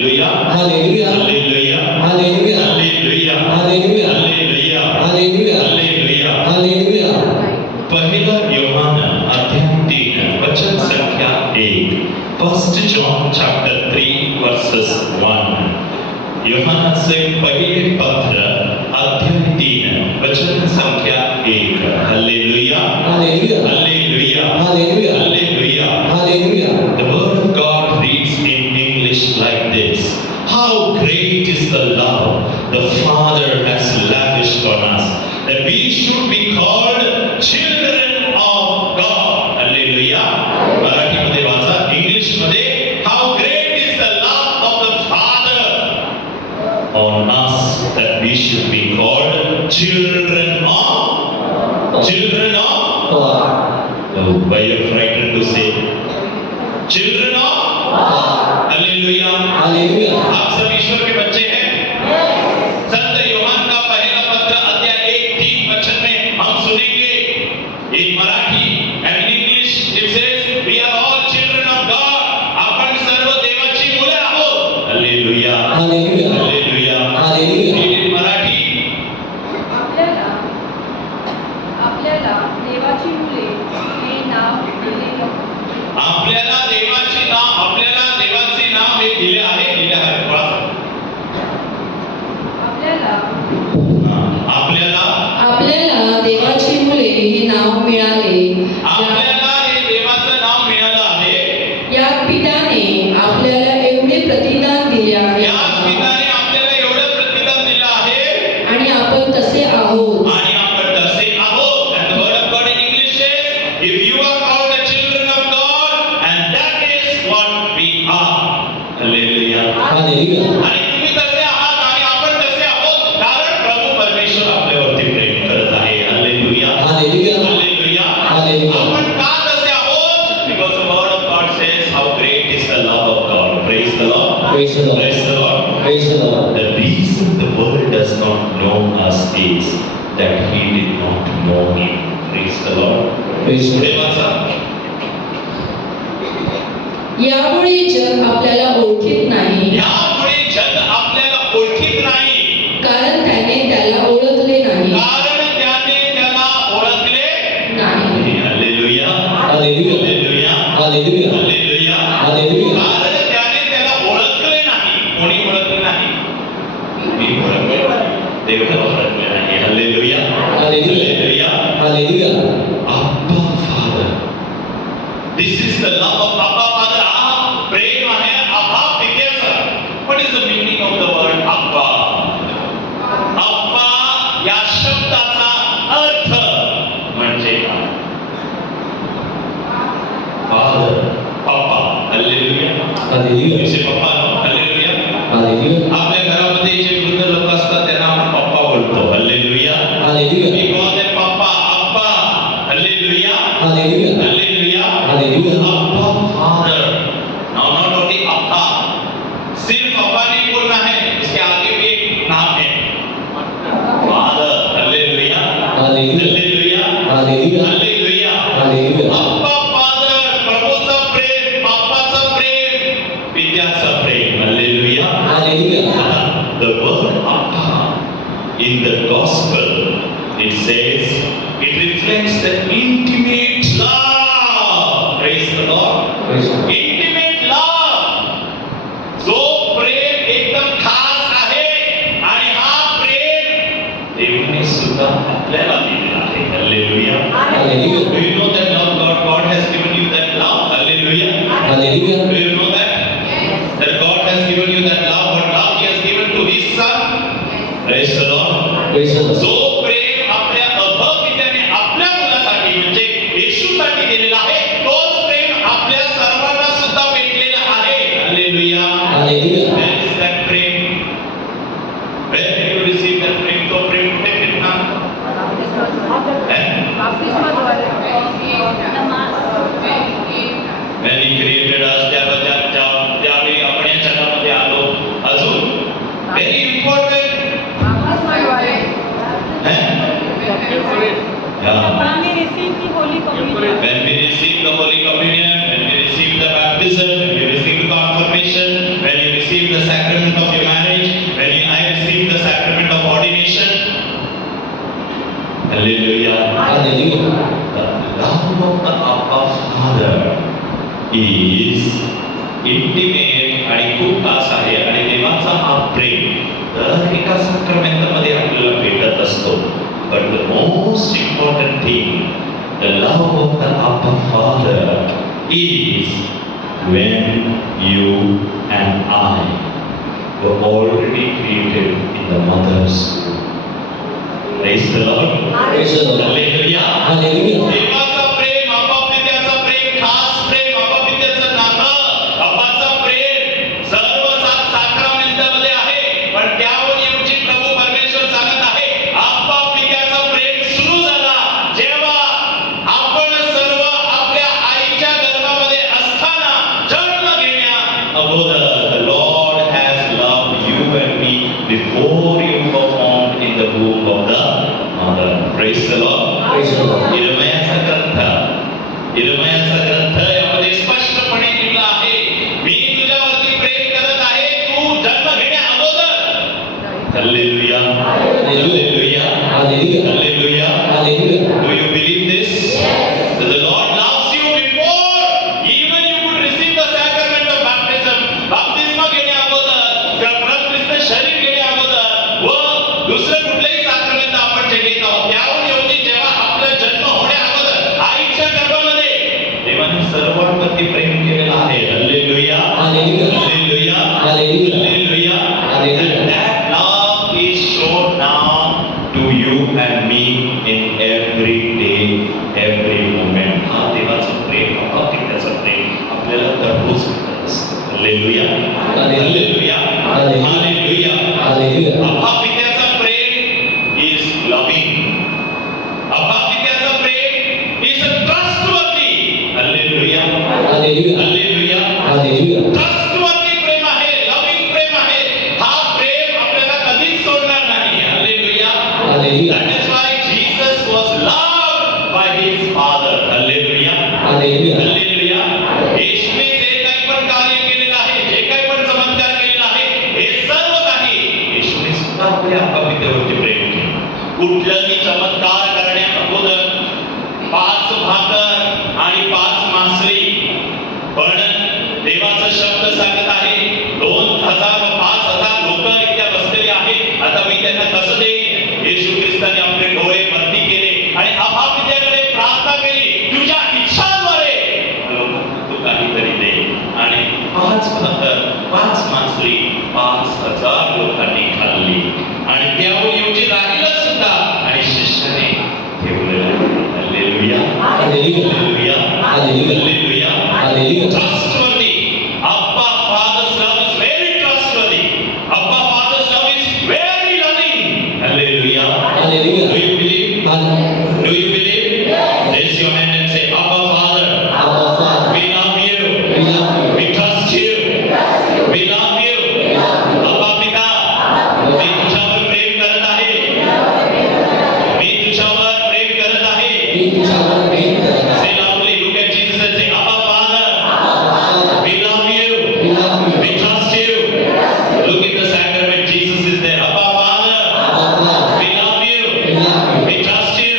Hallelujah. Hallelujah. Hallelujah. Hallelujah. Hallelujah. Hallelujah. पहिला योहान अध्याय 3 वचन संख्या 1. First John chapter 3 verses 1. योहानाचे पहिले पत्र अध्याय 3 वचन संख्या 1. Hallelujah. Hallelujah. Hallelujah. Hallelujah. Hallelujah. Hallelujah. The word of God reads in English like this. How great is the love the Father has lavished on us, that we should be called children of God. Hallelujah. मराठीमध्ये वाचा, इंग्लिशमध्ये How great is the love of the Father on us, that we should be called children of God. Oh, why you are frightened to say children of Hallelujah. Hallelujah. आप सब ईश्वर के बच्चे हैं. संत योहान का पहला पत्र अध्याय 1-3 वचन में हम सुनेंगे एक Marathi and in English it says we are all children of God. आपण सर्व देवाची मुले आहोत. Hallelujah. Hallelujah. Hallelujah. Hallelujah. in Marathi आपल्याला देवाची मुले हे नाव दिले. आपल्याला देवाचे नाव हे दिले आहे. आपल्याला देवाची मुले हे नाव मिळाले. आपल्याला हे देवाचं नाव मिळालं आहे. या पित्याने आपल्याला एवढे प्रतिदान दिले आहे. याच पित्याने आपल्याला एवढं प्रतिदान दिलं आहे. आणि आपण तसे आहोत. आणि आपण तसे आहोत. And the word of God in English says, if you are called the children of God, and that is what we are. Hallelujah. Hallelujah. आणि तुम्ही तसे आहात आणि आपण तसे आहोत, कारण प्रभू परमेश्वर आपल्यावरती प्रेम करत आहे. Hallelujah. Hallelujah. Hallelujah. Hallelujah. आपण का तसे आहोत? Because the word of God says how great is the love of God. Praise the Lord. Praise the Lord. Praise the Lord. Praise the Lord. The reason the world does not know us is that he did not know him. Praise the Lord. Praise the Lord. देवाचा यामुळे जग आपल्याला ओळखीत नाही, यामुळे जग आपल्याला ओळखीत नाही, कारण त्याने त्याला ओळखले नाही. कारण त्याने त्याला ओळखले नाही. Hallelujah. Hallelujah. Hallelujah. Hallelujah. Hallelujah. Hallelujah. कारण त्याने त्याला ओळखले नाही. कोणी ओळखले नाही? मी ओळखले. देवाला ओळखले नाही. Hallelujah. Hallelujah. Hallelujah. Abba Father. This is the love of Abba Father. प्रेम आहे अब्बा पित्याचं. What is the meaning of the word Abba? अब्बा या शब्दाचा अर्थ म्हणजे काय? Father, Papa. Hallelujah. Hallelujah. तुझे पप्पा. Hallelujah. Hallelujah. आपल्या घरामध्ये जे वृद्ध लोक असतात त्यांना आपण पप्पा बोलतो. Hallelujah. Hallelujah. We call them Papa, Abba. Hallelujah. Hallelujah. Hallelujah. Hallelujah. Abba Father. Now not only Abba. सिर्फ अब्बा नहीं बोलना है, इसके आगे भी एक नाम है. Father. Hallelujah. Hallelujah. Hallelujah. Hallelujah. Hallelujah. Hallelujah. अब्बा Father, प्रभूचं प्रेम, बापाचं प्रेम, पित्याचं प्रेम. Hallelujah. Hallelujah. The word Abba in the gospel, it says, it reflects the intimate love. Praise the Lord. Praise the Lord. Intimate love. जो प्रेम एकदम खास आहे आणि हा प्रेम देवाने सुद्धा आपल्याला दिलेला आहे. Hallelujah. Hallelujah. Do you know that love God has given you that love? Hallelujah. Hallelujah. Do you know that? That God has given you that love, what love He has given to His Son? Praise the Lord. Praise the Lord. जो प्रेम आपल्या अभावित्याने आपल्या मुलासाठी म्हणजे येशूसाठी दिलेला आहे, तोच प्रेम आपल्या सर्वांना सुद्धा भेटलेला आहे. Hallelujah. Hallelujah. Where is that Prem? Where did you receive that प्रेम? तो प्रेम कुठे भेटणार? When He created us, त्यावेळी आपण या जगामध्ये आलो. अजून very important. When we receive the Holy Communion, When we receive the Holy Communion, when we receive the baptism, when we receive the confirmation, when you receive received the sacrament of your marriage, when I received the sacrament of ordination. Hallelujah. Hallelujah. The love of the Abba Father is intimate आणि खूप खास आहे आणि देवाचा हा प्रेम दर एका सॅक्रमेंटमध्ये आपल्याला भेटत असतो. But the most important thing, the love of the Abba Father is when you and I were already created in the mother's womb. Praise the Lord. Praise the Lord. Hallelujah. Hallelujah. देवाचं प्रेम, अपापित्याचं प्रेम, खास प्रेम, अपापित्याचं नातं, अप्पाचं प्रेम सर्व सात साक्रामेंटमध्ये आहे. पण त्याहून येऊची प्रभू परमेश्वर सांगत आहे, अपापित्याचं प्रेम सुरू झाला जेव्हा आपण सर्व आपल्या आईच्या गर्भामध्ये असताना जन्म घेण्या अगोदर. The Lord has loved you and me before you were formed in the womb of the mother. Praise the Lord. Praise the Lord. इरमयाचा ग्रंथ यामध्ये स्पष्टपणे लिहिलं आहे, मी तुझ्यावरती प्रेम करत आहे, तू जन्म घेण्या अगोदर. Hallelujah. Hallelujah. Hallelujah. Hallelujah. Hallelujah. Do you believe this? That the Lord loves you before even you could receive the sacrament of baptism. बाप्तिस्मा घेण्या अगोदर, किंवा ख्रिस्त शरीर घेण्या अगोदर व दुसरं कुठलंही सॅक्रमेंट आपण जे घेत आहोत त्याहून योग्य जेव्हा आपला जन्म होण्या अगोदर आईच्या गर्भामध्ये देवाने सर्वांवरती प्रेम केलेलं आहे. Hallelujah. Hallelujah. Hallelujah. Hallelujah. Hallelujah. Hallelujah. And that love is shown now to you and me in every day, every moment. हा देवाचं प्रेम, अपापित्याचं प्रेम आपल्याला दररोज भेटत असतं. Hallelujah. Hallelujah. Hallelujah. Hallelujah. अपापित्याचं Prem is loving. अपापित्याचं Prem is trustworthy. Hallelujah. Hallelujah. Hallelujah. Hallelujah. Trustworthy प्रेम आहे, loving प्रेम आहे. हा प्रेम आपल्याला कधीच सोडणार नाही. Hallelujah. Hallelujah. That is why Jesus was loved by his Father. Hallelujah. Hallelujah. Hallelujah. येशूने जे काही पण कार्य केलेलं आहे, जे काही पण चमत्कार केलेला आहे, हे सर्व काही येशूने सुद्धा आपल्या अपापित्यावरती प्रेम केलं. कुठलाही चमत्कार करण्या अगोदर 5 भाकर आणि 5 मासळी, पण देवाचा शब्द सांगत आहे 2000 व 5000 लोक इथे बसलेले आहेत. आता मी त्यांना कसं देईन? येशू ख्रिस्ताने आपले डोळे वरती केले आणि अपापित्याकडे प्रार्थना केली, तुझ्या इच्छाद्वारे लोकांना तू काहीतरी दे. आणि 5 भाकर 5 मासळी 5000 लोकांनी खाल्ली आणि त्यावर येऊची राहिलं सुद्धा आणि शिष्याने ठेवलेलं. Hallelujah. Hallelujah. Hallelujah. Hallelujah. Hallelujah. Hallelujah. Trustworthy. Abba Father's love is very trustworthy. Abba Father's love is very loving. Hallelujah. Hallelujah. Do you believe? Hallelujah. Do you believe? Raise your hand and say, Abba Father, Abba Father, we love you. we love you. We trust you. We love you. Abba Pita, मी तुझ्यावर प्रेम करत आहे. मी तुझ्यावर प्रेम करत आहे. मी तुझ्यावर प्रेम करत आहे. Say loudly, look at Jesus and say, Abba Father, Abba Father, we love you. we love you. We trust you. Look at the sacrament. Jesus is there. Abba Father, Abba Father, we love you. we love you. We trust you.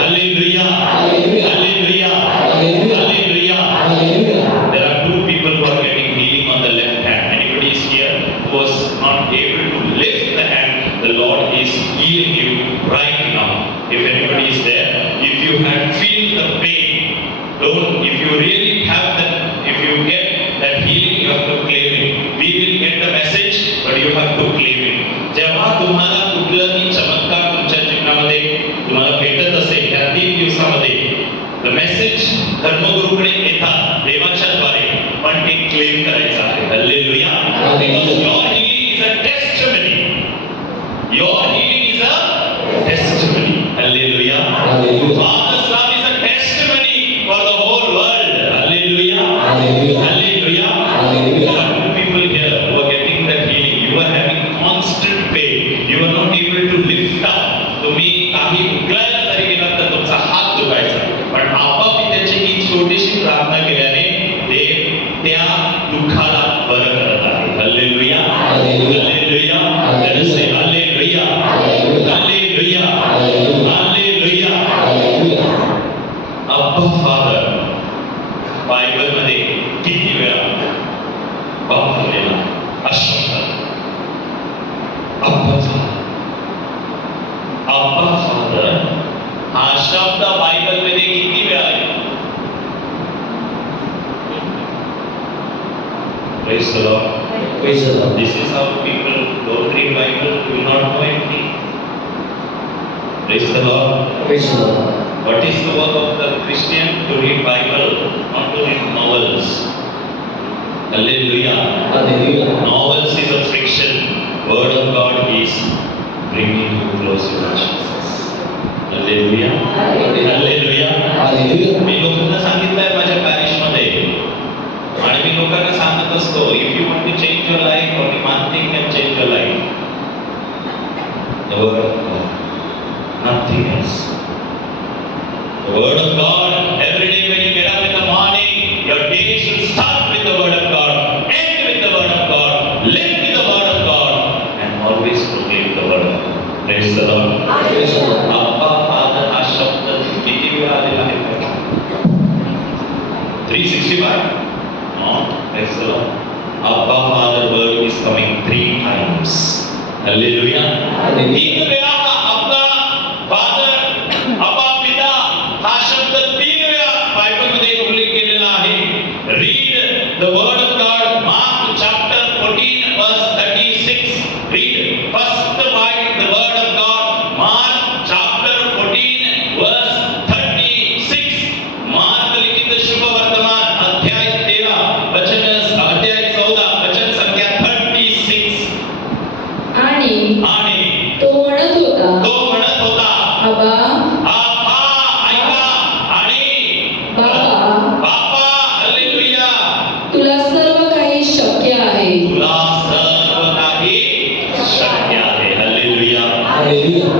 Hallelujah. Hallelujah. Hallelujah. Hallelujah. Hallelujah. Hallelujah. There are 2 people who are getting healing on the left hand. Anybody is here who was not able to lift the hand? The Lord is healing you right now. If anybody is there, if you had feel the pain, don't. If you really have that, if you get that healing, you have to claim it. We will get the message, but you have to claim it. जेव्हा तुम्हाला कुठलाही चमत्कार तुमच्या जीवनामध्ये तुम्हाला भेटत असेल त्या 3 दिवसामध्ये, the message धर्मगुरूकडे येतात देवाच्या द्वारे, पण ते क्लेम करायचं आहे. Hallelujah. Because your healing is a testimony. Your healing is a testimony. Hallelujah. Hallelujah. Father's love is a testimony for the whole world. Hallelujah. Hallelujah. Hallelujah. Hallelujah. There are 2 people here who are getting that healing. You are having constant pain. You are not able to lift up. तुम्ही काही उकळायला जरी गेलात तर तुमचा हात दुखायचा. पण आपापित्याची ही छोटीशी प्रार्थना केल्याने देव त्या दुःखाला बरं करत आहे. वापरलेला हा शब्द अब्बा फादर हा शब्द बायबलमध्ये किती वेळा आहे? Praise the Lord. Praise the Lord. This is how people don't read Bible, do not know anything. Praise the Lord. Praise the Lord. What is the work of the Christian? To read Bible, not to read novels. Hallelujah. Hallelujah. Novels is a friction. Word of God is bringing you closer to Jesus. Hallelujah. Hallelujah. Hallelujah. मी लोकांना सांगितलंय माझ्या पॅरिशमध्ये आणि मी लोकांना सांगत असतो, if you want to change your life only one thing can change your life, the word of God, nothing else. The word of God. Every day when you get up in the morning, your day should start with the word of God, end with the word of God, live with the word of God, and always proclaim the word of God. Praise the Lord. Praise the Lord. अब्बा father हा शब्द किती वेळा आलेला आहे? 365. No. Praise the Lord. Abba Father word is coming 3 times. Hallelujah. Hallelujah. 3 वेळा अब्बा father, अब्बा पिता हा शब्द 3 वेळा बायबलमध्ये उल्लेख केलेला आहे. Read the word of God, Mark chapter 14 verse 36. Read first write the word of God, Mark chapter 14 verse 36. Mark लिखित शुभ वर्तमान अध्याय 13 वचन अध्याय 14 वचन संख्या 36. आणि तो म्हणत होता अबा अबा ऐका आणि बाबा. हालेलुया. तुला सर्व काही शक्य आहे. तुला सर्व काही शक्य आहे. Hallelujah. Hallelujah.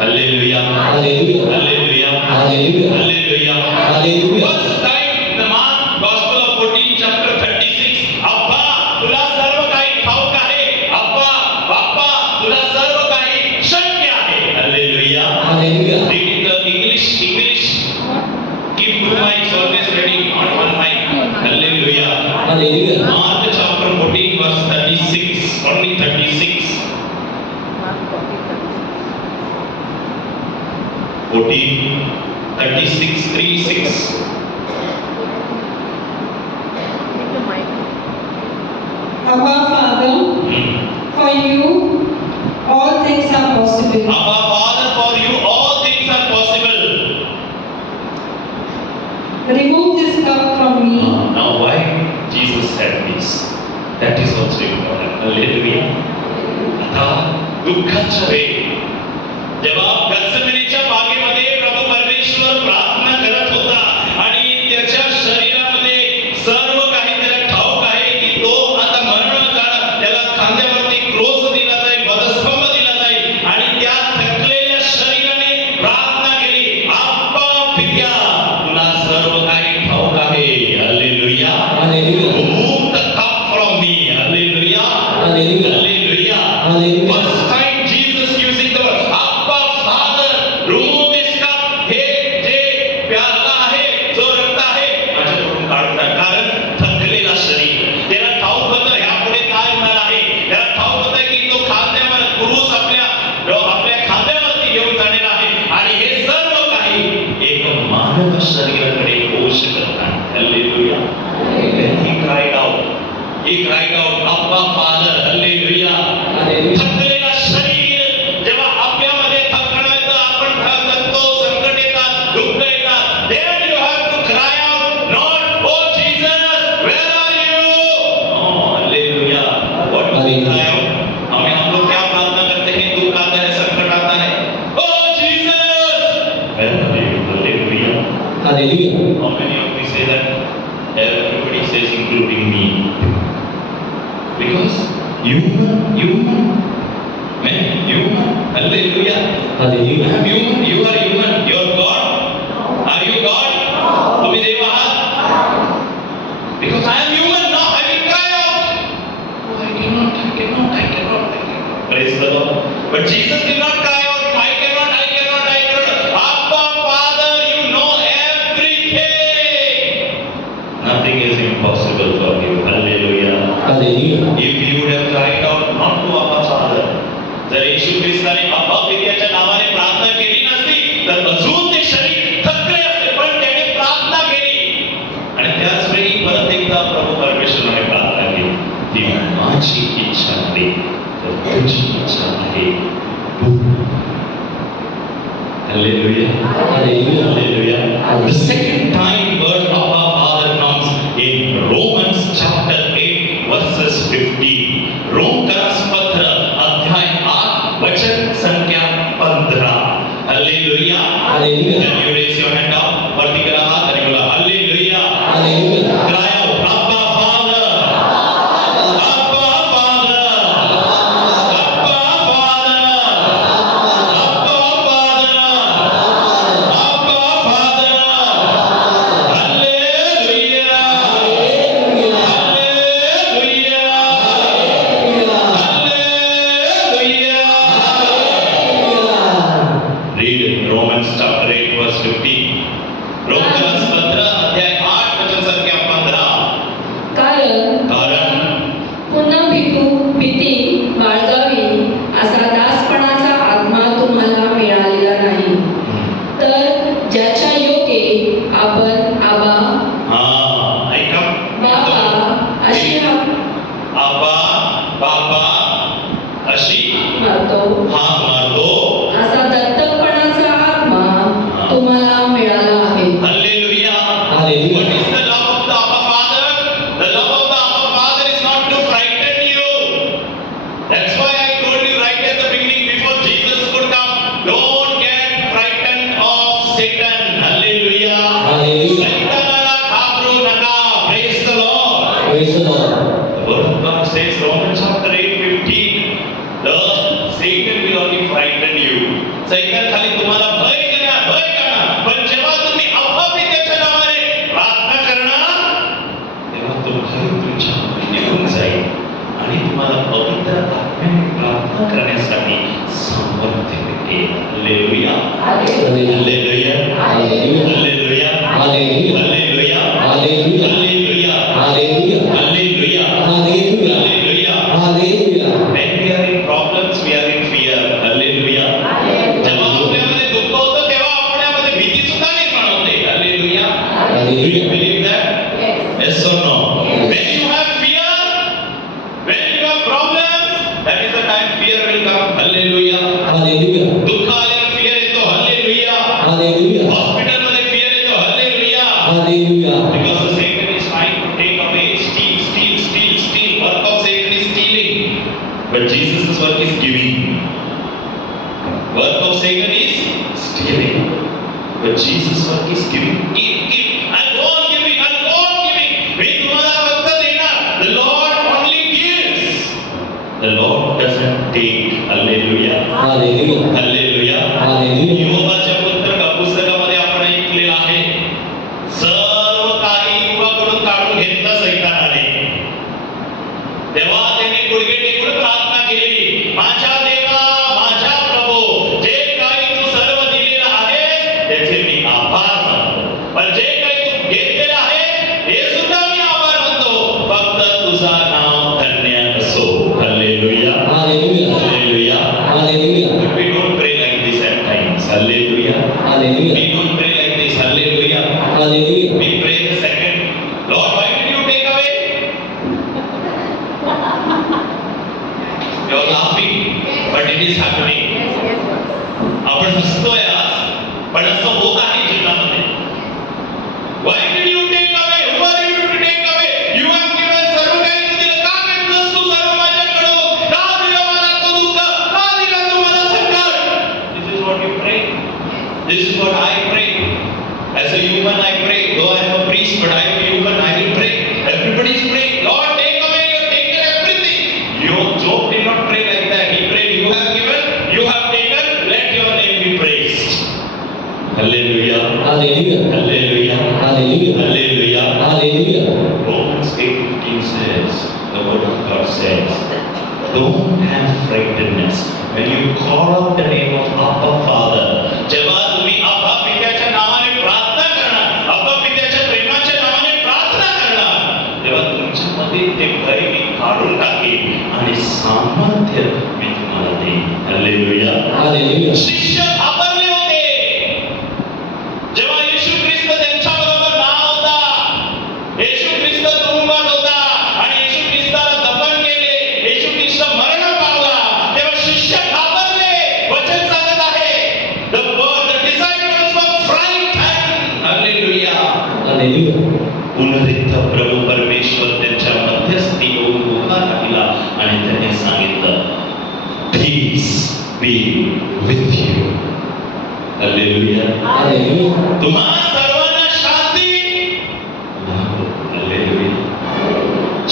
Hallelujah. Hallelujah. Hallelujah. Hallelujah. Hallelujah. Hallelujah. First time in the Mark Gospel of 14 chapter 36, अब्बा तुला सर्व काही ठाऊक आहे. अब्बा बाप्पा तुला सर्व काही शक्य आहे. Hallelujah. Hallelujah. Read in the English. Keep two mics always ready, not one mic. Hallelujah. Hallelujah. Mark chapter 14 verse 36, only 36. 14, 36, 36. Abba Father, for you all things are possible. Abba Father, for you all things are possible. Remove this cup from me. Now why Jesus said this? That is also important. Hallelujah. आता दुःखाच्या वेळी जेव्हा गत्सेमनेच्या बागेमध्ये प्रभू परमेश्वर प्रार्थना करत होता आणि त्याच्या शरीरामध्ये सर्व काही त्याला ठाऊक आहे की तो आता मरण जाणार, त्याला खांद्यावरती क्रोस दिला जाईल, वधस्तंभ दिला जाईल आणि त्या थकलेल्या शरीराने प्रार्थना केली, अब्बा पित्या तुला सर्व काही ठाऊक आहे. Hallelujah. Hallelujah. Remove the cup from me. Hallelujah. Hallelujah. Hallelujah. Hallelujah. First time Jesus using the word, Abba Father, remove this cup. हे जे प्याला आहे, जो रक्त आहे, माझ्याकडून काढता. कारण थकलेला शरीर. त्याला ठाऊक होतं यापुढे काय होणार आहे. त्याला ठाऊक होतं की तो खांद्यावर क्रूस आपल्या खांद्यावरती घेऊन जाणार आहे आणि हे सर्व काही एक मानव शरीराकडे होऊ शकत नाही. Hallelujah. Then he cried out. He cried out, Abba Father. Hallelujah. Hallelujah. थकलेला शरीर जेव्हा आपल्यामध्ये थकणं येतं, आपण थकतो, संकट येतात, दुःख येतात, then you have to cry out, not oh Jesus, where are you? Oh, hallelujah. What do we cry out? हम लोग क्या प्रार्थना करते हैं? दुःख आता है, संकट आता है, oh Jesus, where are you? Hallelujah. Hallelujah. How many of you say that? Everybody says, including me. Because human, man, human. Hallelujah. Hallelujah. I am human, you are human. You are God. Are you God? तुम्ही देव आहात? Because I am human now, I will cry out. Oh, I cannot. Praise the Lord. But Jesus did not cry out, I cannot. Abba Father, you know everything. Nothing is impossible for you. Hallelujah. Hallelujah. Hallelujah. If you would have cried out not to Abba Father, जर येशू ख्रिस्ताने अब्बा पित्याच्या नावाने प्रार्थना केली नसती तर अजून ते शरीर थकले असते, पण त्याने प्रार्थना केली आणि त्याच वेळी परत एकदा प्रभू परमेश्वराने प्रार्थना केली की माझी इच्छा नाही तर तुझी इच्छा आहे. Hallelujah. Hallelujah. Hallelujah. The second time word Abba Father comes in Romans chapter 8 verses 15. रोमकरास पत्र अध्याय 8 वचन संख्या 15. Hallelujah. Hallelujah. Can you raise your hand up? वरती करा हात आणि बोला Hallelujah. Hallelujah. Cry out Abba Father. Abba Father. Abba Father. Abba Father. Abba Father. Hallelujah. Hallelujah. Hallelujah. Read Romans chapter 8 verse 15. रोमकरास पत्र अध्याय 8 वचन संख्या 15. कारण पुन्हा भीती बाळगावी असा दासपणाचा आत्मा तुम्हाला मिळालेला नाही, तर ज्याच्या योगे आपण आबा ऐका बाबा अशी हाक आबा बाबा अशी मारतो, मारतो. असा दत्तकपणाचा आत्मा तुम्हाला मिळाला आहे. Hallelujah. Hallelujah. What is the love of the Abba Father? The love of the Abba Father is not to frighten you. That's why I told you right at the beginning before Jesus could come, don't get frightened of Satan. Hallelujah. Hallelujah. सैतानाला घाबरू नका. Praise the Lord. Praise the Lord. The word of God says, Romans chapter 8:15, the Satan will only frighten you. सैतान खाली तुम्हाला भय करणार, पण जेव्हा तुम्ही अब्बा पित्याच्या नावाने प्रार्थना करणार, तेव्हा तो भय तुमच्याकडून निघून जाईल आणि तुम्हाला पवित्र आत्म्याने प्रार्थना करण्यासाठी सामर्थ्य भेटेल. Hallelujah. Hallelujah. Hallelujah. Hallelujah. Hallelujah. Hallelujah. Hallelujah. Hallelujah. Hallelujah. Hallelujah. Hallelujah. Hallelujah. Hallelujah. Hallelujah. When we are in problems, we are in fear. Hallelujah. जेव्हा आपल्यामध्ये दुःख होतं तेव्हा आपल्यामध्ये भीती सुद्धा निर्माण होते. Hallelujah. Do you Hallelujah. believe that? Yes or no? When you have fear, when you have problems, that is the time fear will come. Hallelujah. Hallelujah. दुःख आल्यावर fear येतो. Hallelujah. Hallelujah. हॉस्पिटल मध्ये fear येतो. Hallelujah. Hallelujah. Because the Satan is trying to take away, steal. Work of Satan is stealing. But Jesus' work is giving. Work of Satan is stealing. But Jesus' work is giving. Give. I'll go on giving. मी तुम्हाला फक्त देणार. The Lord only gives. The Lord doesn't take. Hallelujah. Hallelujah. Hallelujah. Hallelujah. योबाच्या पुस्तकामध्ये आपण ऐकलेलं आहे, सर्व काही युवाकडून काढून घेतलं सैतानाने. तेव्हा त्याने गुडघे टेकून प्रार्थना केली, माझ्या देवा, माझ्या प्रभू, जे काही तू सर्व दिलेलं आहे त्याचे मी आभार मानतो, पण जे काही तू घेतलेलं आहे हे सुद्धा मी आभार मानतो, फक्त तुझा नाव धन्य असो. Hallelujah. Hallelujah. Hallelujah. Hallelujah. But we don't pray like this at times. Hallelujah. Hallelujah. We don't pray like this. Hallelujah. Hallelujah. We pray the second, Lord, why did you take away? You are laughing, but it is happening. आपण हसतोय आज, पण असं होत आहे जीवनामध्ये. Why did you take away? Who are you to take away? You have given सर्व काही तू दिलं. का घेतलंस तू सर्व माझ्याकडून? का दिलं मला तो दुःख? का दिलं तू मला संकट? This is what you pray. This is what I pray. As a human I pray. Though I am a priest, but I am a human. I will pray. Everybody is praying. Lord, take away. You have taken everything. Job did not pray like that. He prayed, you have given, you have taken. Let your name be praised. Hallelujah. Hallelujah. Hallelujah. Hallelujah. Hallelujah. Hallelujah. Romans 8:15 says, the word of God says, don't have frightenedness when you call out the name of Abba Father. जेव्हा तुम्ही अब्बा पित्याच्या नावाने प्रार्थना करणार, अब्बा पित्याच्या प्रेमाच्या नावाने प्रार्थना करणार, तेव्हा तुमच्यामध्ये ते भय मी काढून टाकणार. टाकेल आणि सामर्थ्य मी तुम्हाला देईन. हालेलुया. हालेलुया. शिष्य घाबरले होते जेव्हा येशू ख्रिस्त त्यांच्या बरोबर होता. येशू ख्रिस्त तुरुंगात होता आणि येशू ख्रिस्ताला दफन केले, येशू ख्रिस्त मरण पावला, तेव्हा शिष्य घाबरले. वचन सांगत आहे the disciples were frightened. Hallelujah. Hallelujah. पुनरुत्थित प्रभू परमेश्वर त्यांच्या मध्यस्थी येऊन उभा राहिला आणि त्याने सांगितलं peace be with you. Hallelujah. Hallelujah. तुम्हा सर्वांना शांती. हालेलुया.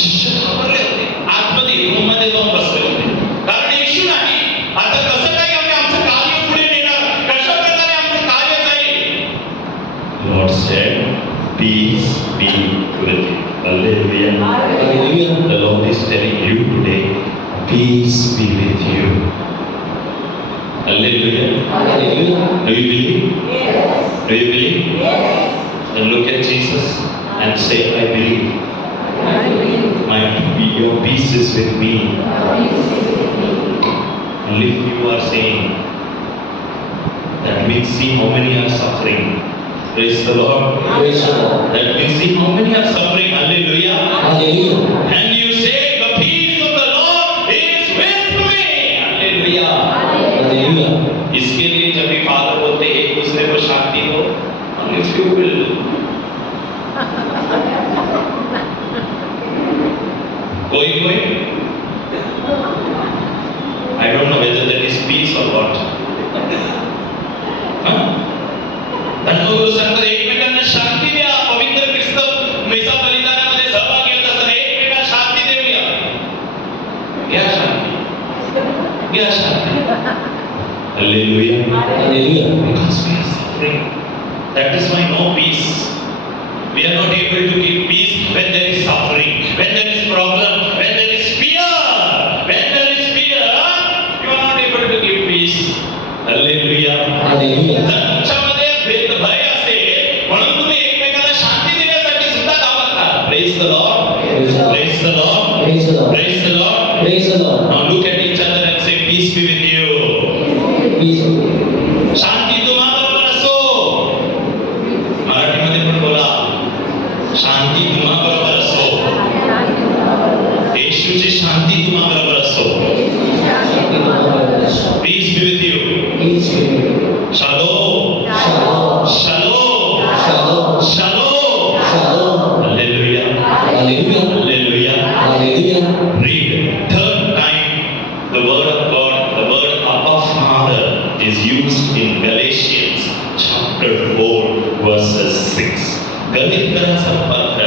शिष्य घाबरले होते, आतमध्ये रूममध्ये जाऊन बसले होते, कारण येशू नाही. आता कसं काय आम्ही आमचं कार्य पुढे नेणार, कशा प्रकारे आमचं कार्य जाईल. Lord said peace be with you. Hallelujah. Hallelujah. The Lord is telling you today peace be with you. Hallelujah. Hallelujah. Do you believe? Yes. Do you believe? Yes. Then look at Jesus and say, I believe. I believe. Your peace is with me. Peace is with me. And if you are saying, that means see how many are suffering. Praise the Lord. Praise the Lord. That means see how many are suffering. Hallelujah. Hallelujah. And you say, the peace of the Lord is with me. Hallelujah. Hallelujah. इसके लिए जब भी father बोलते हैं एक दूसरे को शांति दो, and if you will कोई I don't know whether that is peace or what. धर्मगुरू सांगतात एकमेकांना शांती द्या. पवित्र ख्रिस्त मेसा बलिदानामध्ये सहभागी होत असताना एकमेकांना शांती देऊया. घ्या शांती, घ्या शांती. Hallelujah. Hallelujah. Because we are suffering. That is why no peace. We are not able to give peace when there is suffering, when there is problem, when there is fear. When there is fear, you are not able to give peace. Hallelujah. Hallelujah. तुमच्यामध्ये भय असेल म्हणून तुम्ही एकमेकांना शांती देण्यासाठी सुद्धा घाबरता. Praise the Lord. Praise the Lord. Praise the Lord. Praise the Lord. Praise the Lord. Now look at each other and say peace be with you. Peace. शांती तुम्हाबरोबर असो. मराठीमध्ये पण बोला, शांती तुम्हाबरोबर असो. येशूची शांती तुम्हाबरोबर असो. Peace be with you. Peace be with you. Shalom. Shalom. Shalom. Shalom. Shalom. Shalom. Hallelujah. Hallelujah. Hallelujah. Hallelujah. Read. Third time the word of God, the word Abba Father is used in Galatians chapter 4 verses 6. गलितकराचा पत्र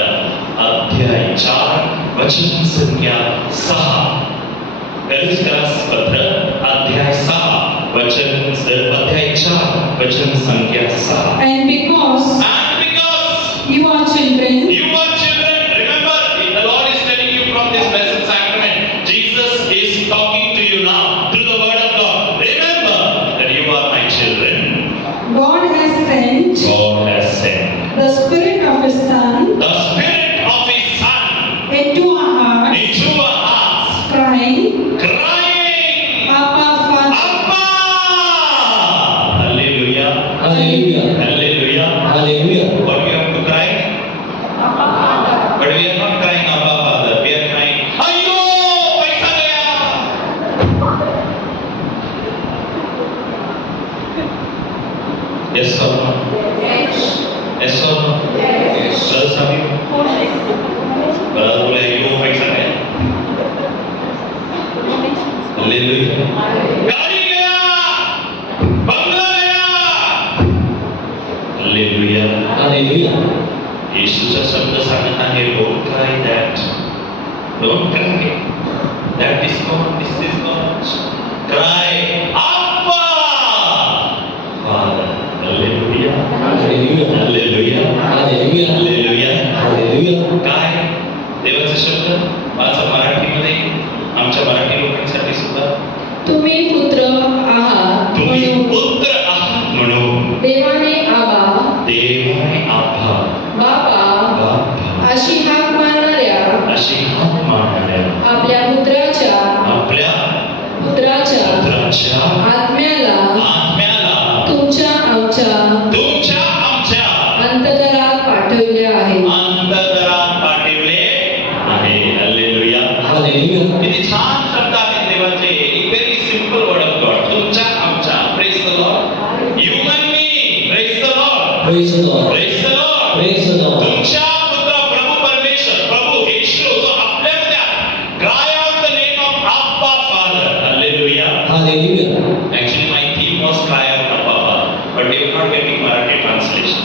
अध्याय 4 वचन संख्या 6. गलितकराचा पत्र अध्याय 6 अध्याय 4 वचन संख्या 6. And because And because you are children, you are children, remember the Lord is telling you from this blessed sacrament. Jesus is talking to you now through the word of God. Remember that you are my children. God has sent God has sent the Spirit of His Son the Spirit of His Son into our hearts, into our hearts, crying, crying, Abba, Father. Abba! Hallelujah. Hallelujah. Hallelujah. Hallelujah. What we have to cry? But we are not crying Abba Father. We are crying, Ayyo! Paisa gaya! Yes or no? Yes or no? Yes. Brothers, have you? Brothers बोले अयो पैसा गया. Hallelujah. गाड़ी गया, बंगला गया. Hallelujah. Hallelujah. येशूचा शब्द सांगत आहे, don't cry that. Don't cry. That is not, this is not. Cry, Abba! Father. Hallelujah. Hallelujah. Hallelujah. Hallelujah. Hallelujah. Hallelujah. काय देवाचा शब्द माझा मराठीमध्ये आमच्या मराठी लोकांसाठी सुद्धा तुम्ही पुत्र आहात तुम्ही म्हणून पुत्र आहात म्हणून देवाने आबा देवाने आभा बाबा बाप अशी हाक मारणाऱ्या अशी हाक मारणाऱ्या आपल्या पुत्र Praise the Lord. Praise the Lord. Praise the Lord. तुमच्या पुत्र प्रभू परमेश्वर प्रभू येशू जो आपल्यामध्ये cry out the name of Abba Father. Hallelujah. Hallelujah. Actually, my theme was cry out Abba Father, but they were not getting Marathi translation.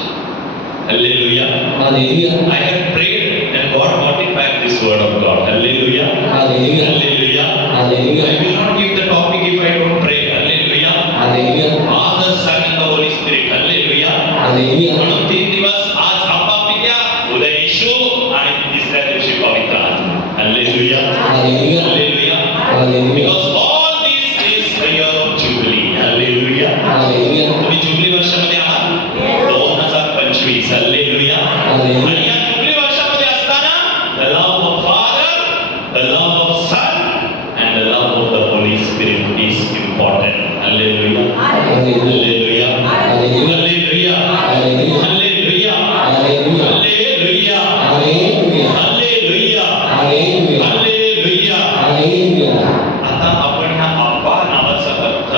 Hallelujah. Hallelujah. I have prayed and God brought it back this word of God. Hallelujah. Hallelujah. Hallelujah. I Hallelujah. will not give the topic if I don't pray. Hallelujah. Hallelujah. Father, Son and the Holy Spirit. Hallelujah. Hallelujah. म्हणून 3 दिवस आज आप्पा पित्या, उद्या येशू आणि तिसऱ्या दिवशी पवित्र आत्मा. Hallelujah. Hallelujah. Hallelujah. Hallelujah. Because all this is a year of Jubilee. Hallelujah. Hallelujah. तुम्ही जुबली वर्षामध्ये आहात 2025. Hallelujah. Hallelujah. आणि या जुबली वर्षामध्ये असताना the love of Father, the love of Son and the love of the Holy Spirit is important. Hallelujah. Hallelujah. Hallelujah. Hallelujah. Hallelujah. Hallelujah. Hallelujah. Hallelujah. Hallelujah. Hallelujah. Hallelujah. Hallelujah. Hallelujah. Hallelujah. आता आपण ह्या आप्पा नावाचा अर्थ,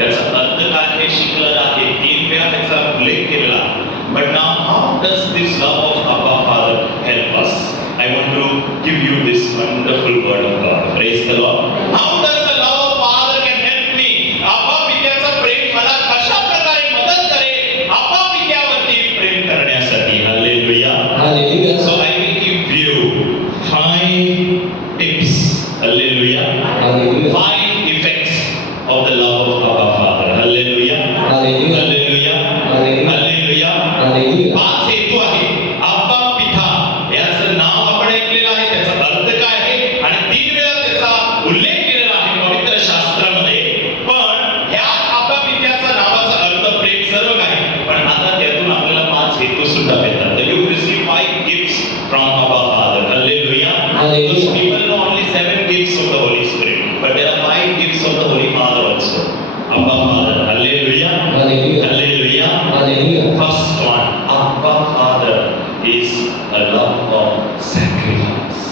याचा अर्थ काय हे शिकलेला आहे, 3 वेळा त्याचा उल्लेख केलेला. But now how does this love of Abba Father help us? I want to give you this wonderful word of God. Praise the Lord. How does the love of Father can help me? आप्पा पित्याचं प्रेम मला कशा प्रकारे मदत करेल आप्पा पित्यावरती प्रेम करण्यासाठी. Hallelujah. Hallelujah. So I will give you 5 tips. Hallelujah. Hallelujah. 5 effects of the love of Abba Father. Hallelujah. Hallelujah. Hallelujah. Hallelujah. Hallelujah. Hallelujah. 5 हेतू आहे. आप्पा पिता याचं नाव आपण ऐकलेलं आहे, त्याचा अर्थ काय आहे आणि 3 वेळा त्याचा उल्लेख केलेला आहे पवित्र शास्त्रामध्ये. पण ह्या आप्पा पित्याचा नावाचा अर्थ प्रेम सर्व काही, पण आता त्यातून आपल्याला 5 हेतू सुद्धा भेटतात. तर you receive 5 gifts from Abba Father. Hallelujah. Hallelujah. Those people know only 7 gifts of the Holy Spirit, but there are 5 gifts of the Holy Father also. Abba Father. Hallelujah. Hallelujah. Hallelujah. Hallelujah. First one, Abba Father is a love of sacrifice.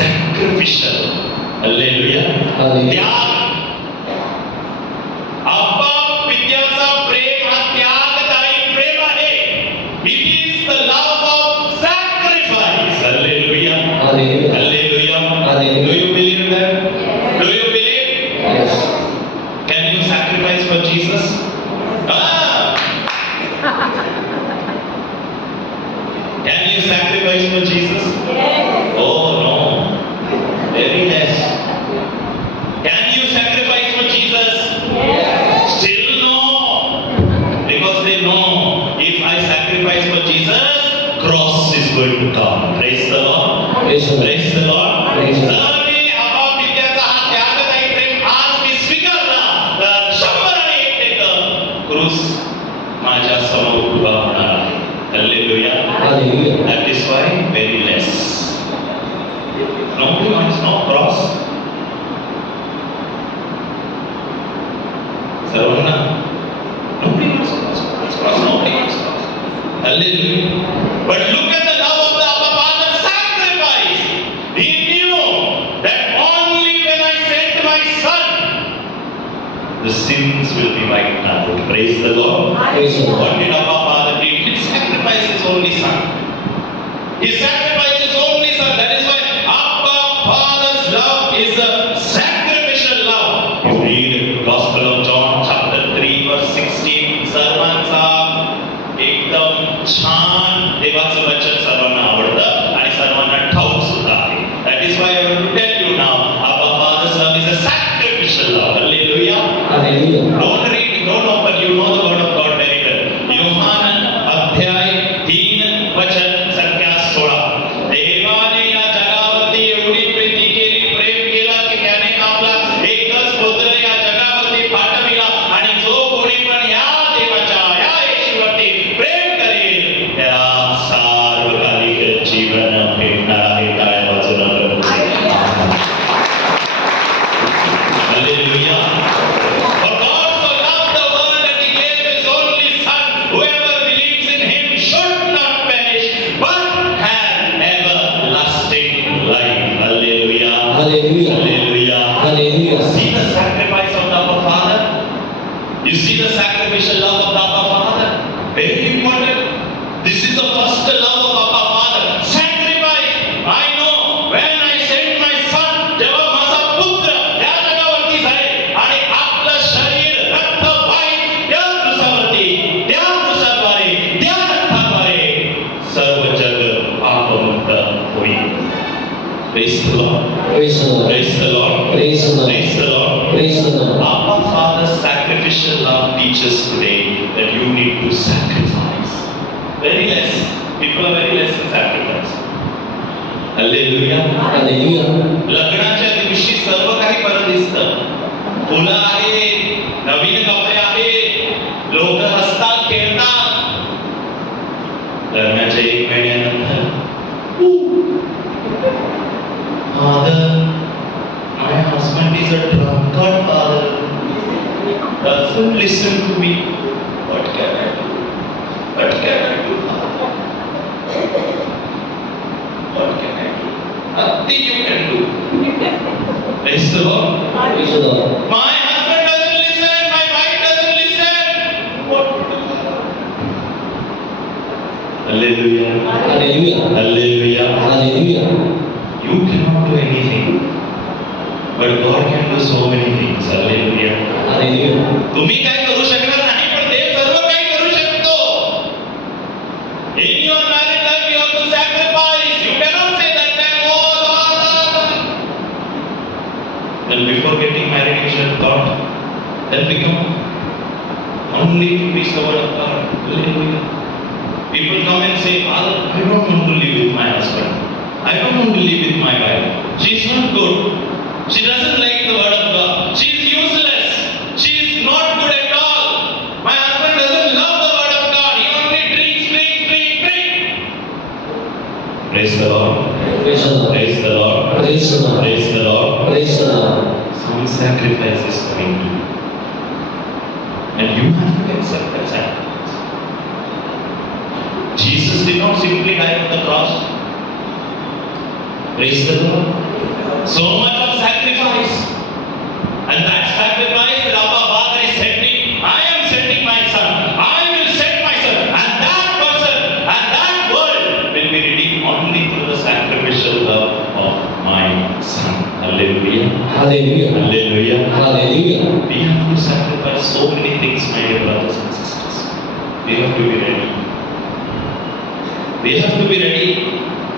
Sacrificial. Hallelujah. Hallelujah. त्याग. आप्पा पित्याचा प्रेम हा त्यागदायी प्रेम आहे. It is the love of sacrifice. Hallelujah. Hallelujah. Hallelujah. Hallelujah. Do you believe that? Do you believe? Yes. Can you sacrifice for Jesus? Can you sacrifice for Jesus? Oh no. Very less. Can you sacrifice for Jesus? Still no. Because they know if I sacrifice for Jesus, cross is going to come. Praise the Lord. Praise the Lord. Praise the Lord. Praise the Lord. जर मी आप्पा पित्याचा हा त्यागदायी प्रेम आज मी स्वीकारला तर 101 क्रूस माझ्या समोर उभा होणार आहे. Hallelujah. Hallelujah. That is why very less. Nobody wants no cross. Sarvana. Nobody wants cross. Nobody wants cross. Hallelujah. But look at the love of the Abba Father sacrifice. He knew that only when I sent my son, the sins will be wiped out. Praise the Lord. Praise the Lord. What did Abba Father do? He sacrificed his only son. He sacrificed his only son. That is why Abba Father's love is a sacrificial love. You read Gospel of John chapter 3 verse 16. सर्वांचा एकदम छान देवाचं वचन सर्वांना आवडतं आणि सर्वांना ठाऊक सुद्धा आहे. That is why I want to tell you now, Abba Father's love is a sacrificial love. Hallelujah. Hallelujah. Don't read, don't open, you know the word of God very well. Yohan अध्याय 3 वचन संख्या 16. देवाने या जगावरती एवढी प्रीती केली, प्रेम केला की त्याने आपला एकच पुत्र या जगावरती पाठविला आणि जो कोणी पण या देवाच्या या येशूवरती प्रेम करेल त्याला सार्वकालिक जीवन भेटणार आहे. टाळ्या वाजवून प्रभूचे. Hallelujah. For God so loved the world that he gave his only son. Whoever believes in him should not perish but have everlasting life. Hallelujah. Hallelujah. Hallelujah. Hallelujah. See the sacrifice of the Abba Father? You see the sacrificial love of the Abba Father? Very important. This is the first love of Abba Father. Sacrifice. I know when I send my son, जेव्हा माझा पुत्र या जगावरती जाईल आणि आपलं शरीर रक्त वाहिल या क्रूसावरती, त्या क्रूसाद्वारे, त्या रक्ताद्वारे सर्व जग पापमुक्त होईल. Praise the Lord. Praise the Lord. Praise the Lord. Praise the Lord. Praise the Lord. Praise the Lord. Abba Father's sacrificial love teaches today that you need to sacrifice. Very less. People are very less in sacrifice. Hallelujah. Hallelujah. लग्नाच्या दिवशी सर्व काही बरं दिसतं. फुलं आहे, नवीन कपडे आहे, लोक हसतात, खेळतात. लग्नाच्या 1 महिन्यानंतर Father, my husband is a drunkard, Father. Doesn't listen to me. What can I do? What can I do, Father? What can I do? Nothing you can do. Praise the Lord. Praise the Lord. My husband doesn't listen. My wife doesn't listen. What to do? Hallelujah. Hallelujah. Hallelujah. Hallelujah. You cannot do anything, but God can do so many things. Hallelujah. Hallelujah. तुम्ही काय करू शकणार नाही, पण देव सर्व काही करू शकतो. In your married life, you have to sacrifice. You cannot say that time, oh Lord. Then before getting married, you should have thought, then become only to preach the word of God. Hallelujah. People come and say, Father, I don't want to live with my husband. I don't want to live with my wife. She's not good. She doesn't like the word of God. She's useless. She's not good at all. My husband doesn't love the word of God. He only drinks. Praise the Lord. Praise the Lord. Praise the Lord. Praise the Lord. Praise the Lord. Praise the Lord. Some sacrifice is coming to you. And you have to accept that sacrifice. Jesus did not simply die on the cross. Praise the Lord. So much of sacrifice. And that sacrifice that Abba Father is sending, I am sending my son. I will send my son. And that person and that world will be redeemed only through the sacrificial love of my son. Hallelujah. Hallelujah. Hallelujah. Hallelujah. We have to sacrifice so many things, my dear brothers and sisters. We have to be ready. We have to be ready.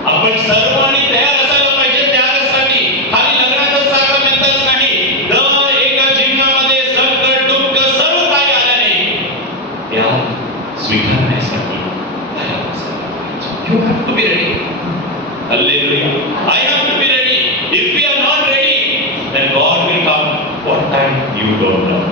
आपण सर्वांनी तयार असायला पाहिजे त्यासाठी. खाली लग्नाचं साखरमेंटच नाही, दर एका जीवनामध्ये संकट, दुःख सर्व काही आल्याने त्या स्वीकारण्यासाठी तयार असायला पाहिजे. You have to be ready. Hallelujah. I have to be ready. If we are not ready, then God will come what time you don't know.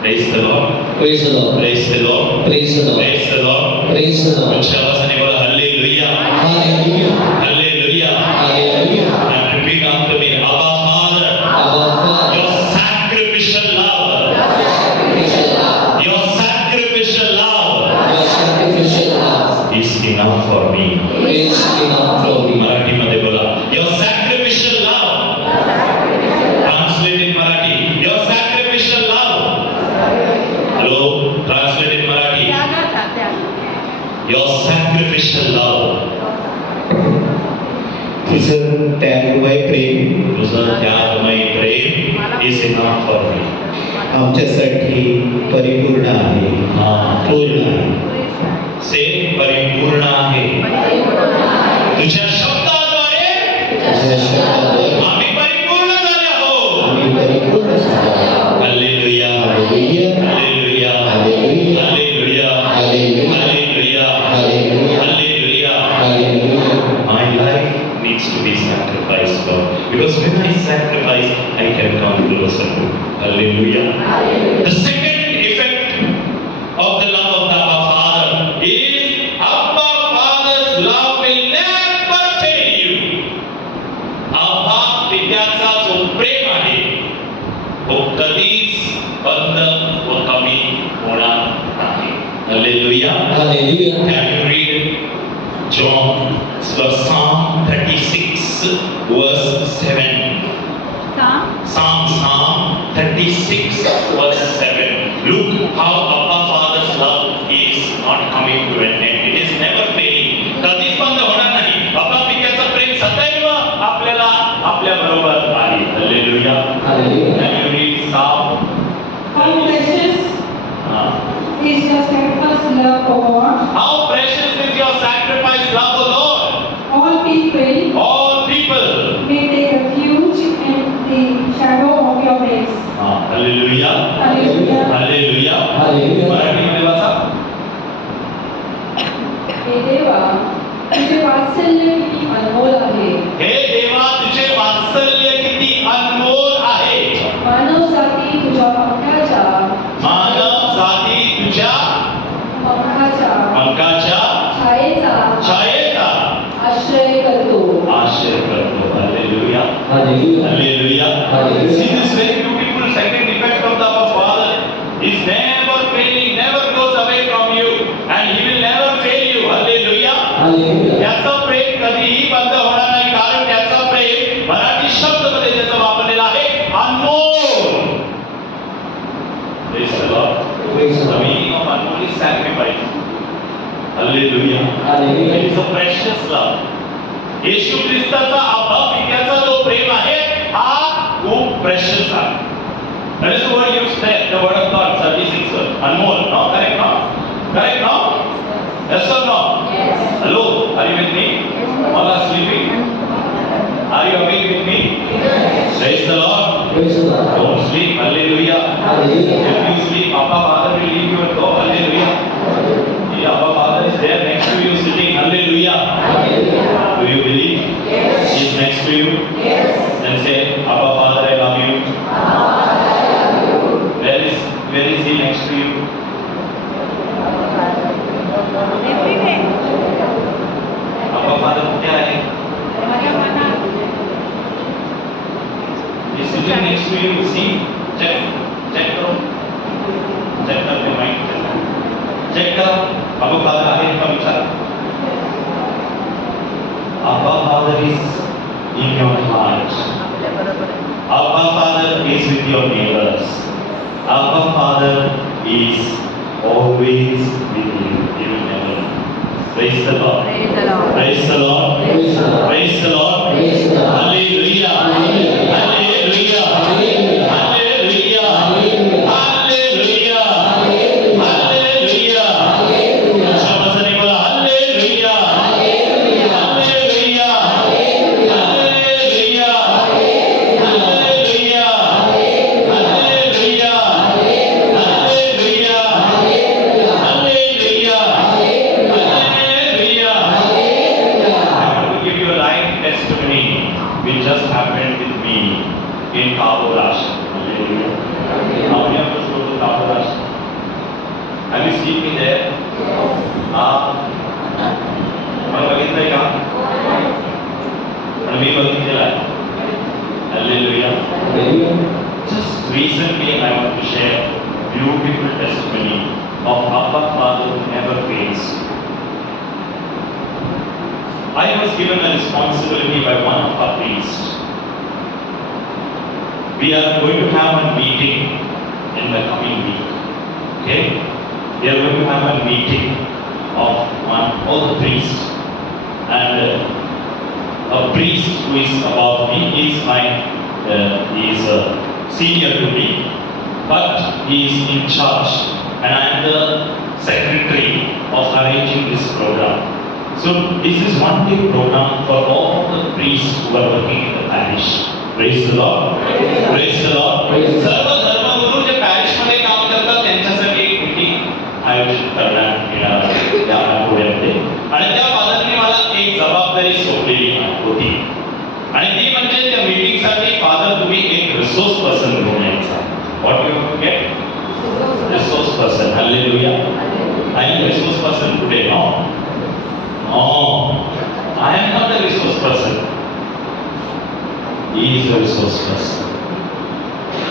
Praise the Lord. Praise the Lord. Praise the Lord. Praise the Lord. Praise the Lord. Praise the Lord. उच्च आवाजाने बोला Hallelujah. Hallelujah. Hallelujah. Hallelujah. And repeat after me, Abba Father, Our Father, your sacrificial love, your sacrificial love your sacrificial love is enough for me. is enough for me. मराठीमध्ये बोला, your sacrificial love. Translate in Marathi, your sacrificial love. Hello, translate in Marathi. Your sacrificial love. तुझं त्यागमय प्रेम तुझं त्यागमय प्रेम is enough for me. आमच्यासाठी परिपूर्ण आहे, हा, पूर्ण आहे. से परिपूर्ण आहे. तुझ्या शब्दाद्वारे तुझ्या शब्दावर आम्ही परिपूर्ण झाले आहोत. आम्ही परिपूर्ण झालो आहोत. Hallelujah. Hallelujah. Hallelujah. Hallelujah. Hallelujah. Hallelujah. Hallelujah. Hallelujah. Hallelujah. Hallelujah. My life needs to be sacrificed, Lord. Because when I sacrifice, I can come closer to you. Hallelujah. The second effect of the love of the Abba Father is Abba Father's love will never fail you. Abba पित्याचा जो प्रेम आहे तो कधीच बंद व कमी होणार नाही. Hallelujah. Hallelujah. Can you read John Psalm 36 verse 7? Psalm 36 verse 7. Look how Abba Father's love is not love for God. How precious is your sacrifice love, O Lord? All people All people. may take refuge in the shadow of your wings. Hallelujah. Hallelujah. Hallelujah. Hallelujah. मराठीमध्ये वाचा. हे देवा तुझे वात्सल्य किती अनमोल आहे. हे देवा तुझे वात्सल्य किती अनमोल आहे. मानव जाती तुझ्या पंखाच्या मानव जाती तुझ्या पंखाच्या छायेचा आश्रय करतो. आश्रय करतो. Hallelujah. Hallelujah. Hallelujah. Hallelujah. See this very beautiful second effect of the our Father is never failing, never goes away from you, and He will never fail you. Hallelujah. Hallelujah. त्याचं प्रेम कधीही बंद होणार नाही, कारण त्याचा प्रेम मराठी शब्दमध्ये त्याचा वापरलेला आहे अनमोल. Praise the Lord. Praise the The Lord. meaning of unmol is sacrifice. Hallelujah. Hallelujah. It is a precious love. येशू ख्रिस्ताचा अभावित्याचा जो प्रेम आहे हा खूप precious आहे. That is the word used there, the word of God, 36, Anmol. No, correct, no? Correct, no? Yes or no? Yes. Hello, are you with me? All are sleeping? Are you awake with me? Praise the Lord. Praise the Lord. Don't sleep. Hallelujah. Hallelujah. If you sleep, Abba Father will leave you and go. Hallelujah. Yeah, Abba Father is there next to you sitting. Hallelujah. Hallelujah. Do you believe? Yes. He is next to you. Yes. Then say, Abba Father, I love you. Where is he next to you? Abba Father क्या है? He is sitting next to you. See, check करो. Check करके mind check करो. Abba Father आहे का विचार? Abba Father is in your heart. Abba Father is with your neighbors. Abba Father is always with you. He will never leave. Praise the Lord. Praise the Lord. Praise the Lord. Praise the Lord. Praise the Lord. Praise the Lord. Hallelujah. Hallelujah. Hallelujah. Hallelujah. Hallelujah. Hallelujah. Hallelujah. Hallelujah. Hallelujah. Hallelujah. शाबाश ने बोला Hallelujah. Hallelujah. Hallelujah. Hallelujah. Hallelujah. Hallelujah. Hallelujah. Hallelujah. Hallelujah. Hallelujah. Hallelujah. I want to give you a live testimony which just happened with me in Cabo Rasha. Hallelujah. How many of us go to Cabo Rasha? Have you seen me there? मला बघितलंय का? पण मी बघितलेलं आहे. Hallelujah. Hallelujah. Just recently I want to share beautiful testimony of Abba Father who never fails. I was given a responsibility by one of our priests. We are going to have a meeting in the coming week. Okay? We are going to have a meeting of all the priests. And a priest who is above me is he is senior to me, but he is in charge, and I am the secretary of arranging this program. So this is one big program for all the priests who are working in the parish. Praise the Lord. Praise the Lord. Praise the Lord. सर्व धर्मगुरू जे parish मध्ये काम करतात त्यांच्यासाठी एक meeting आयोजित करण्यात येणार आहे त्या आठवड्यामध्ये. आणि त्या फादरने मला एक जबाबदारी सोपलेली होती, आणि ती म्हणजे त्या मीटिंग साठी फादर तुम्ही एक रिसोर्स पर्सन घेऊन यायचा. What you have to get? Resource person. Hallelujah. I am resource person today. No, I am not a resource person. He is a resource person.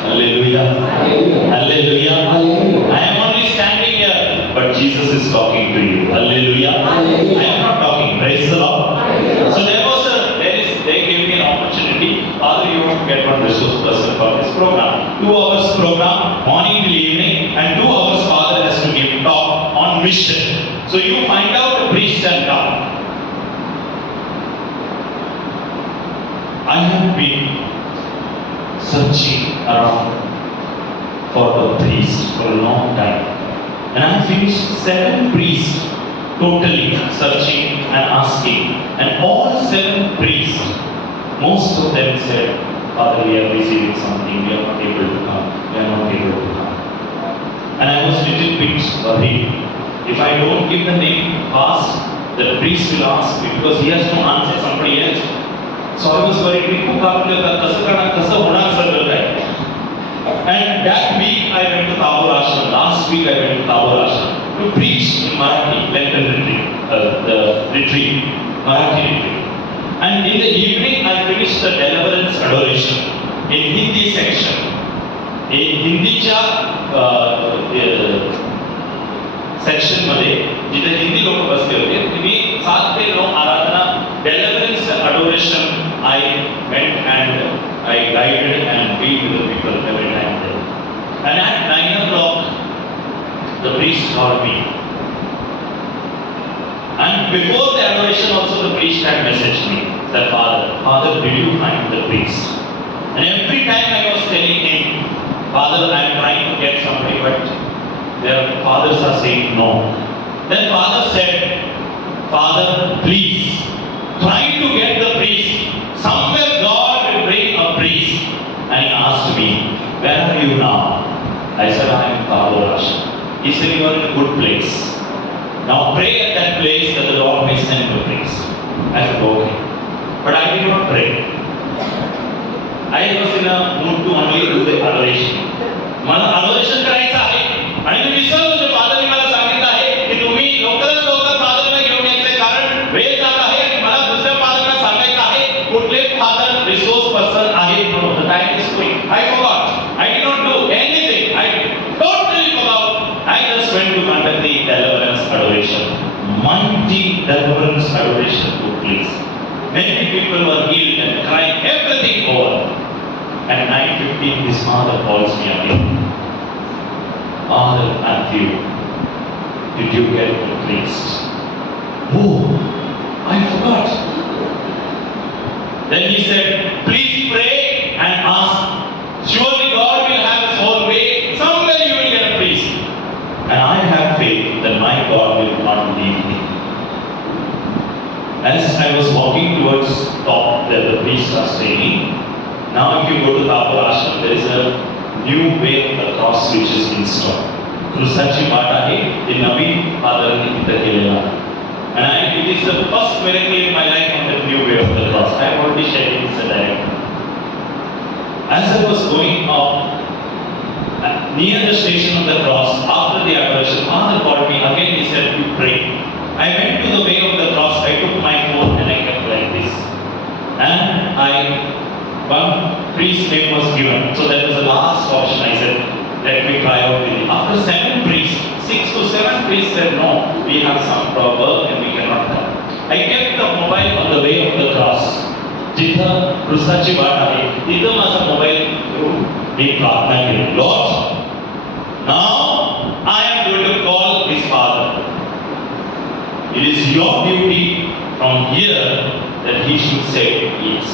Hallelujah. Hallelujah. Hallelujah. Hallelujah. I am only standing here, but Jesus is talking to you. Hallelujah. Hallelujah. I am not talking. Praise the Lord. Hallelujah. So they gave me an opportunity. Father, you have to get one resource person for this program. 2 hours program, morning till evening, and 2 hours Father has to give talk on mission. So you find out the priest and God. I have been searching around for the priest for a long time. And I finished 7 priests totally searching and asking. And all 7 priests, most of them said, Father, we are busy with something, we are not able to come, we are not able to come. And I was little bit worried. If I don't give the name fast, the priest will ask me because he has to answer somebody else. So I was worried, मी खूप घाबरले होता, कसं करणार, कसं होणार सगळं काय. And that week I went to Tabor Ashram. Last week I went to Tabor Ashram to preach in Marathi, Lenten retreat, the retreat, Marathi retreat. And in the evening I finished the deliverance adoration in Hindi section. In हिंदीच्या section मध्ये जिथे हिंदी लोक बसले होते मी 7 ते 9 आराधना deliverance adoration I went and I guided and be with the people every time there. And at 9 o'clock the priest called me. And before the adoration also the priest had messaged me that Father, did you find the priest? And every time I was telling him, Father, I am trying to get somebody, but their fathers are saying no. Then Father said, Father, please, try to get the priest. Somewhere God will bring a priest. And he asked me, where are you now? I said, I am in Tabor Ashram. He said, you are in a good place. Now pray at that place that the Lord may send the priest. I said, okay. But I did not pray. I was in a mood to only do the adoration. मला adoration करायचं आहे आणि मी विसरलो जे फादरने मला सांगितलं आहे की तुम्ही लवकरात लवकर फादरला घेऊन यायचे कारण वेळ जात आहे आणि मला दुसऱ्या फादरला सांगायचं आहे कुठले फादर रिसोर्स पर्सन आहेत म्हणून the time is going. I forgot. I did not do anything. I totally forgot. I just went to conduct the deliverance adoration. Mighty deliverance adoration took place. Many people were healed and crying everything over. At 9:15, his father calls me again. Father Matthew, did you get the priest? Oh, I forgot. Then he said, please pray and ask. Surely God will have his own way. Somewhere you will get a priest. And I have faith that my God will not leave me. As I was walking towards top where the priests are staying, now if you go to Tabor Ashram, there is a new way of the cross which is installed. क्रूसाची वाट आहे ते नवीन फादरांनी तिथे केलेलं आहे. And it is the first miracle in my life on the new way of the cross. I have already shared it with the director. As I was going up near the station of the cross, after the adoration, Father called me again. He said, "You pray." I went to the way of the cross. I took my phone and I kept like this. And one priest's name was given. So that was the last option. I said, let me try out with it. After 7 priests, 6 to 7 priests said, no, we have some problem and we cannot come. I kept the mobile on the way of the cross. जिथं क्रूसाची वाट आहे, तिथं माझा mobile घेऊन मी प्रार्थना केली. Lord, now I am going to call his father. It is your duty from here that he should say yes.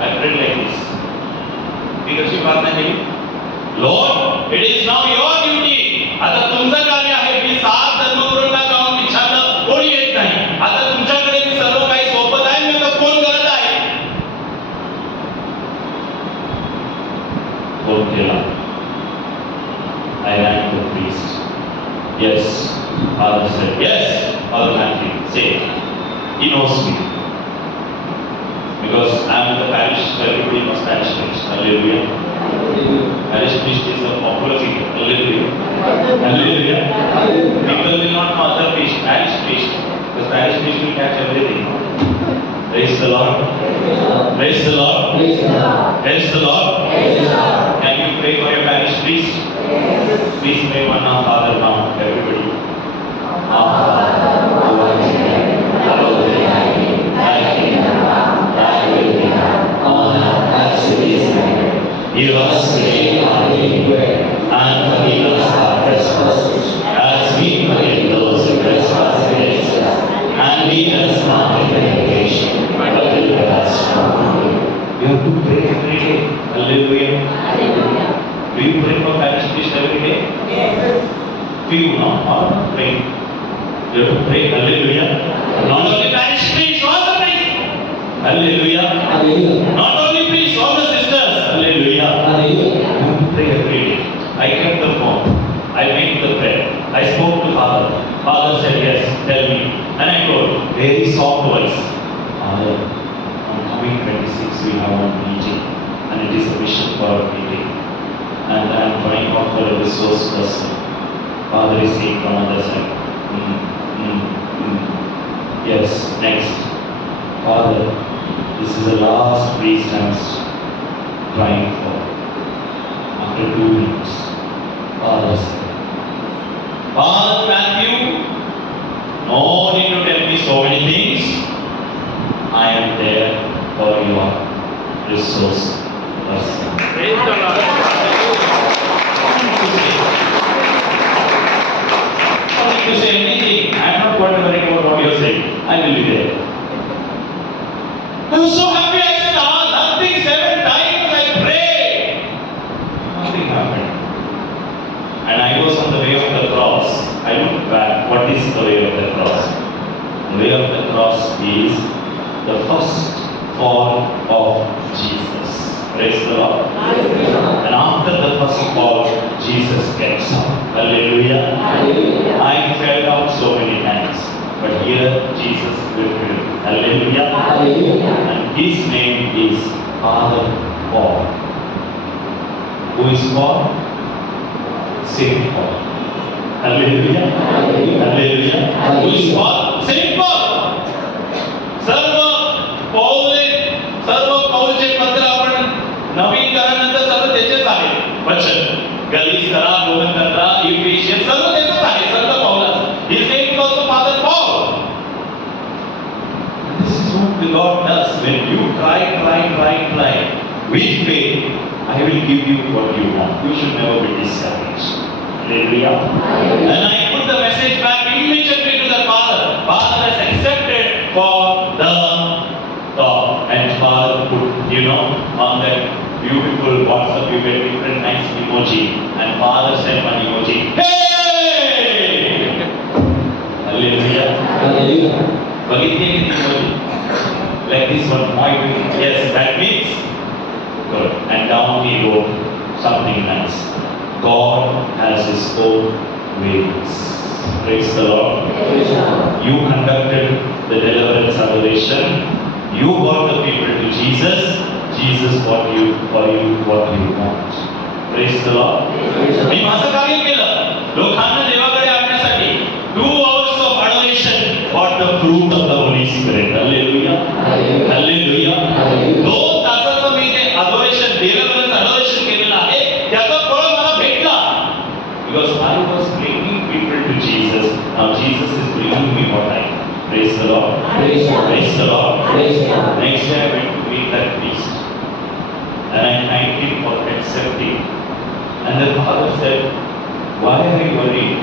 I prayed like this. मी कशी प्रार्थना केली? Lord, it is now your duty. आता तुमचं कार्य आहे. मी 7 धर्मगुरूंना जाऊन विचारलं, कोणी येत नाही. आता तुमच्याकडे मी सर्व काही सोबत आहे. मी आता फोन करत आहे. फोन केला. I rang the priest. Yes, Father said, yes, Father Matthew, say, he knows me. Because I am in the parish, so everybody knows parish priest. Hallelujah. Parish priest is a popular figure. Hallelujah. Hallelujah. People will not know other priest, parish priest. Because parish priest will catch everything. Praise the Lord. Praise the Lord. Praise the Lord. Can you pray for your parish priest? Please pray one now, Father, now, everybody. Our Father, who art in heaven, hallowed be thy name. Thy kingdom come, thy will be done, on earth as it is in heaven. Give us today our daily bread, and forgive us our trespasses, as we forgive those who trespass against us. And lead us not into temptation, but deliver us from evil. You have to pray every day. Hallelujah. Do you pray for parish priest every day? Yes. Few now, all are praying. You have to pray, hallelujah. Not only parish priests, all the priests. Hallelujah. Hallelujah. Not only priests, all the sisters. Hallelujah. Hallelujah. You have to pray every day. I kept the phone. I made the prayer. I spoke to Father. Father said, yes, tell me. And I told, very soft voice. Father, on coming 26, we have one meeting. And it is a mission for our meeting. And I am trying out for a resource person. Father is saying from other side. Yes, next. Father, this is the last priest I was trying for. After 2 weeks, Father said, Father Matthew, no need to tell me so many things. I am there for your resource person. Praise the Lord. Don't need to say anything. I am not going to worry about what you are saying. I will be there. I was so happy. I said, nothing. 7 times I prayed. Nothing happened. And I was on the way of the cross. I looked back. What is the way of the cross? The way of the cross is the first fall of Jesus. Praise the Lord. And after the first fall, Jesus gets up. Hallelujah. Hallelujah. I fell down so many times. But here Jesus lifted me. Hallelujah. Hallelujah. And his name is Father Paul. Who is Paul? Saint Paul. Hallelujah. Hallelujah. Hallelujah. Who is Paul? Saint Paul. सर्व पाऊलचे पत्र आपण नवीन करारानंतर सर्व त्याचेच आहे. वचन गलीस करा, Roman करा, इफिशियन्स सर्व त्याचेच आहे. सर्व पाऊलाचं. His name is also Father Paul. This is what the Lord does when you try with faith. I will give you what you want. You should never be discouraged. Hallelujah. And I put the message back immediately to the Father. Father has accepted for the talk. And Father put, on that beautiful WhatsApp, you get different nice emoji. And Father sent one emoji. Hey! Hallelujah. Hallelujah. बघितली किती emoji? Like this one, pointing. Yes, that means good. And down he wrote something nice. God has his own ways. Praise the Lord. You conducted the deliverance adoration. You brought the people to Jesus. Jesus brought you for you what you want. Praise the Lord. मी माझं कार्य केलं. लोकांना देवाकडे आणण्यासाठी 2 hours of adoration for the fruit of the Holy Spirit. Hallelujah. Hallelujah. 2 तासाचं मी ते adoration, deliverance adoration केलेलं आहे. त्याचं फळ मला भेटला. Because I was bringing people to Jesus. Now Jesus is bringing me what I want. Praise the Lord. Praise the Lord. Next day I went to meet that priest. And I thanked him for accepting. And the Father said, why are you worried?